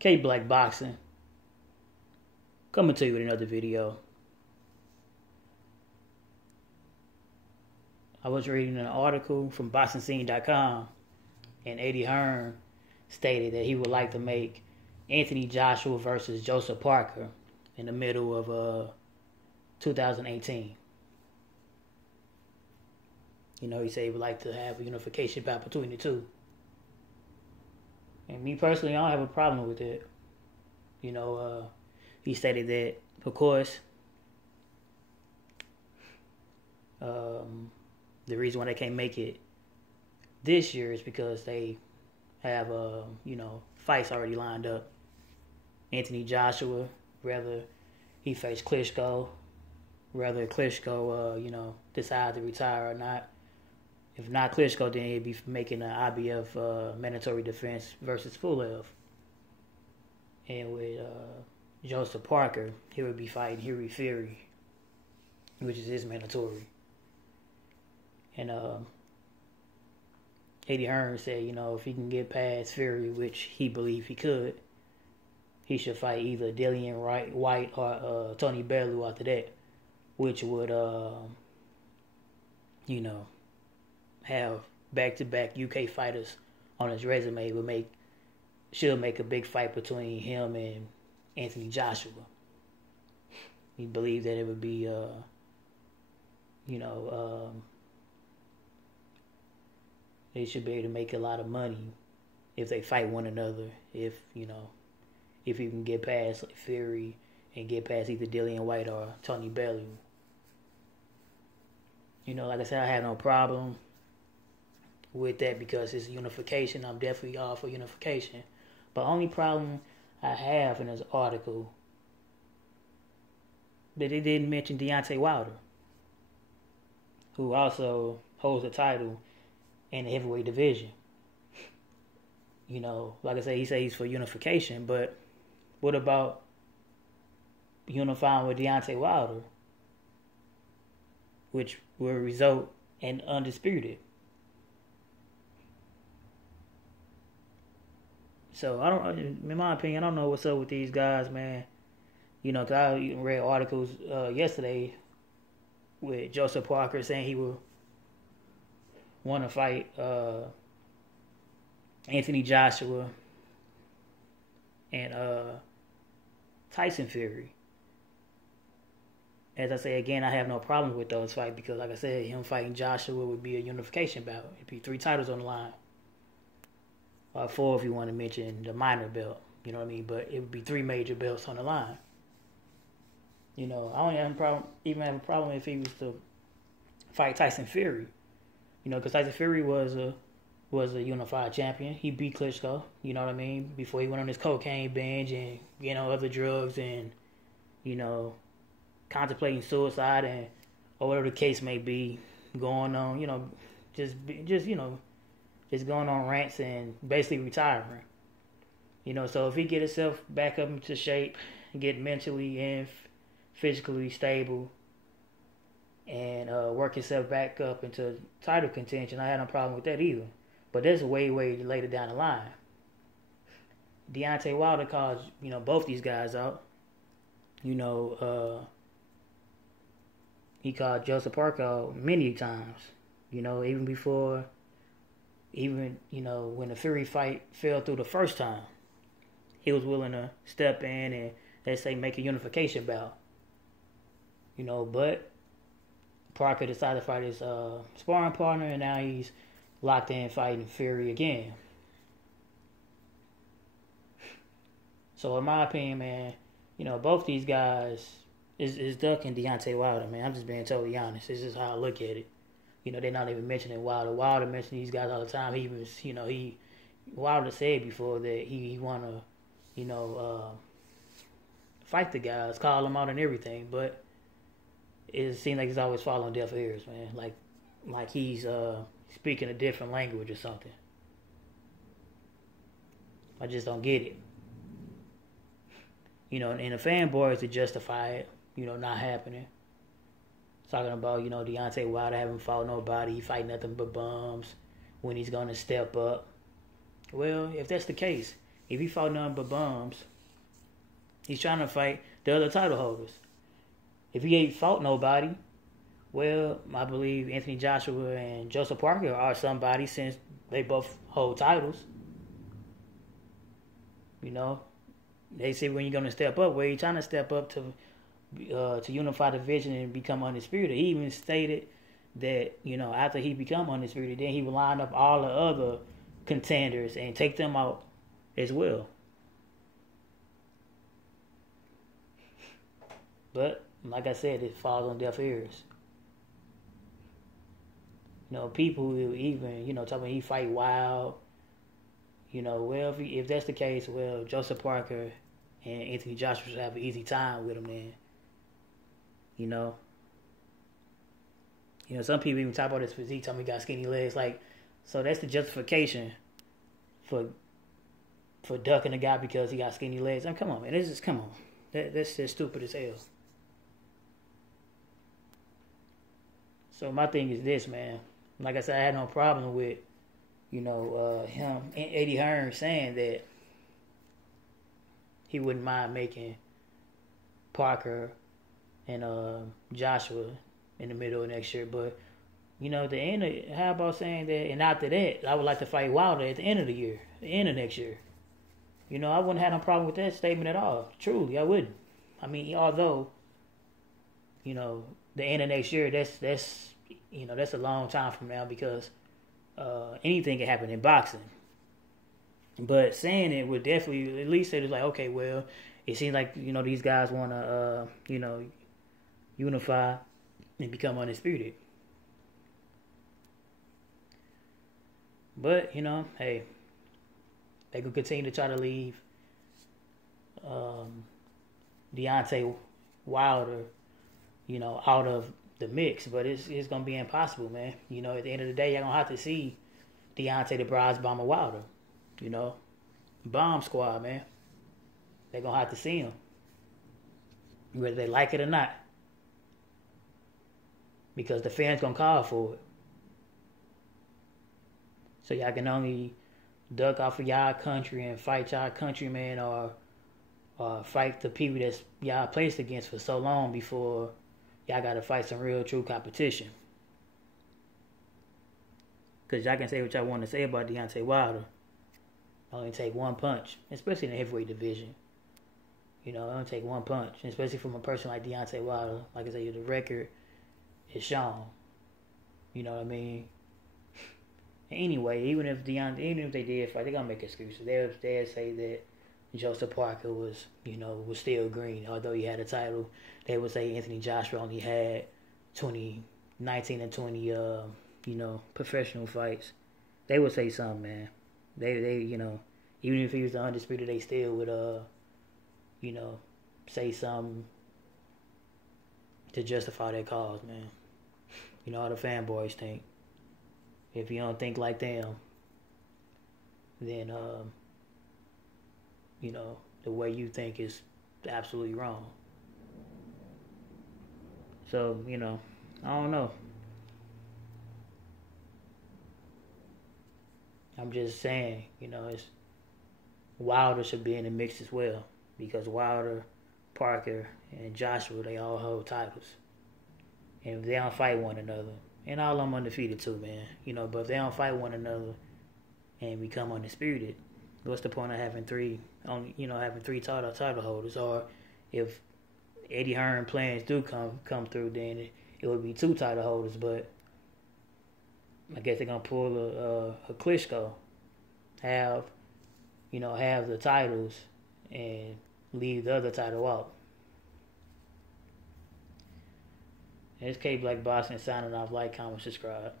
K Black Boxing, coming to you with another video. I was reading an article from BoxingScene.com, and Eddie Hearn stated that he would like to make Anthony Joshua versus Joseph Parker in the middle of 2018. You know, he said he would like to have a unification bout between the two. And me personally, I don't have a problem with it. You know, he stated that, of course, the reason why they can't make it this year is because they have, fights already lined up. Anthony Joshua, whether he faced Klitschko, whether Klitschko, decide to retire or not. If not Klitschko, then he'd be making an IBF mandatory defense versus Fulev. And with Joseph Parker, he would be fighting Hughie Fury, which is his mandatory. And Eddie Hearn said, if he can get past Fury, which he believed he could, he should fight either Dillian White or Tony Bellew after that, which would, have back-to-back UK fighters on his resume. Should make a big fight between him and Anthony Joshua. He believed that it would be, they should be able to make a lot of money if they fight one another. If you can get past Fury and get past either Dillian White or Tony Bellew. Like I said, I have no problem with that because it's unification. I'm definitely all for unification. But only problem I have in this article that they didn't mention Deontay Wilder, who also holds the title in the heavyweight division. Like I said, he says he's for unification, but what about unifying with Deontay Wilder, which will result in undisputed? So in my opinion, I don't know what's up with these guys, man. Because I read articles yesterday with Joseph Parker saying he would want to fight Anthony Joshua and Tyson Fury. As I say again, I have no problem with those fights because, like I said, him fighting Joshua would be a unification bout. It'd be 3 titles on the line. Or 4 if you want to mention the minor belt. You know what I mean? But it would be 3 major belts on the line. I don't have a problem if he was to fight Tyson Fury. Because Tyson Fury was a unified champion. He beat Klitschko, you know what I mean? Before he went on his cocaine binge and, other drugs and, contemplating suicide and or whatever the case may be, going on, just going on rants and basically retiring. So if he get himself back up into shape, get mentally and physically stable, and work himself back up into title contention, I had no problem with that either. But that's way, way later down the line. Deontay Wilder calls, both these guys out. He called Joseph Parker out many times. Even before, when the Fury fight fell through the first time, he was willing to step in and, let's say, make a unification bout. But Parker decided to fight his sparring partner, and now he's locked in fighting Fury again. So in my opinion, man, both these guys is ducking Deontay Wilder, man. I'm just being totally honest. This is how I look at it. They're not even mentioning Wilder. Wilder mentions these guys all the time. Wilder said before that he want to, fight the guys, call them out and everything, but it seems like he's always following deaf ears, man. Like he's speaking a different language or something. I just don't get it. And the fanboys to justify it, not happening. Talking about, Deontay Wilder haven't fought nobody, he fight nothing but bums, when he's going to step up. Well, if that's the case, If he fought nothing but bums, he's trying to fight the other title holders. If he ain't fought nobody, well, I believe Anthony Joshua and Joseph Parker are somebody since they both hold titles. You know, they say when you're going to step up, well, you're trying to step up to unify the vision and become undisputed. He even stated that, you know, after he become undisputed, then he would line up all the other contenders and take them out as well. But like I said, it falls on deaf ears. You know, people who even, you know, talking about he fight wild. You know, well, if that's the case, well, Joseph Parker and Anthony Joshua should have an easy time with him then. You know, some people even talk about his physique, tell me he got skinny legs. Like, so that's the justification for ducking a guy because he got skinny legs. I mean, come on, man. Come on. That's just stupid as hell. So my thing is this, man. Like I said, I had no problem with, you know, him and Eddie Hearn saying that he wouldn't mind making Parker and Joshua in the middle of next year. But, you know, how about saying that, and after that, I would like to fight Wilder at the end of the year, the end of next year. You know, I wouldn't have no problem with that statement at all. Truly, I wouldn't. I mean, although, you know, the end of next year, that's you know, that's a long time from now because anything can happen in boxing. But saying it would definitely at least say it's like, okay, well, it seems like, you know, these guys want to, you know, unify and become undisputed. But, you know, hey, they could continue to try to leave Deontay Wilder, you know, out of the mix, but it's gonna be impossible, man. You know, at the end of the day, you're gonna have to see Deontay the Bronze Bomber Wilder. You know, Bomb Squad, man. They're gonna have to see him, whether they like it or not, because the fans gonna call for it. So y'all can only duck off of y'all country and fight y'all countrymen, or fight the people that's y'all placed against for so long before y'all got to fight some real, true competition. Because y'all can say what y'all want to say about Deontay Wilder. Only take one punch, especially in the heavyweight division. You know, only take one punch, especially from a person like Deontay Wilder. Like I say, the record is shown. You know what I mean? Anyway, even if they did fight, they're gonna make excuses. They'll say that Joseph Parker was still green, although he had a title. They would say Anthony Joshua only had 19 and 20, professional fights. They would say something, man. They, you know, even if he was the undisputed, they still would, say something to justify their cause, man. You know how the fanboys think. If you don't think like them, then, you know, the way you think is absolutely wrong. So, you know, I don't know. I'm just saying, you know, Wilder should be in the mix as well. Because Wilder, Parker, and Joshua, they all hold titles. And if they don't fight one another, and all of them undefeated too, man. You know, but if they don't fight one another and become undisputed, what's the point of having three title holders? Or if Eddie Hearn plans do come through, then it would be 2 title holders. But I guess they're gonna pull a Klitschko, have the titles and leave the other title out. It's K Black Boxing signing off. Like, comment, subscribe.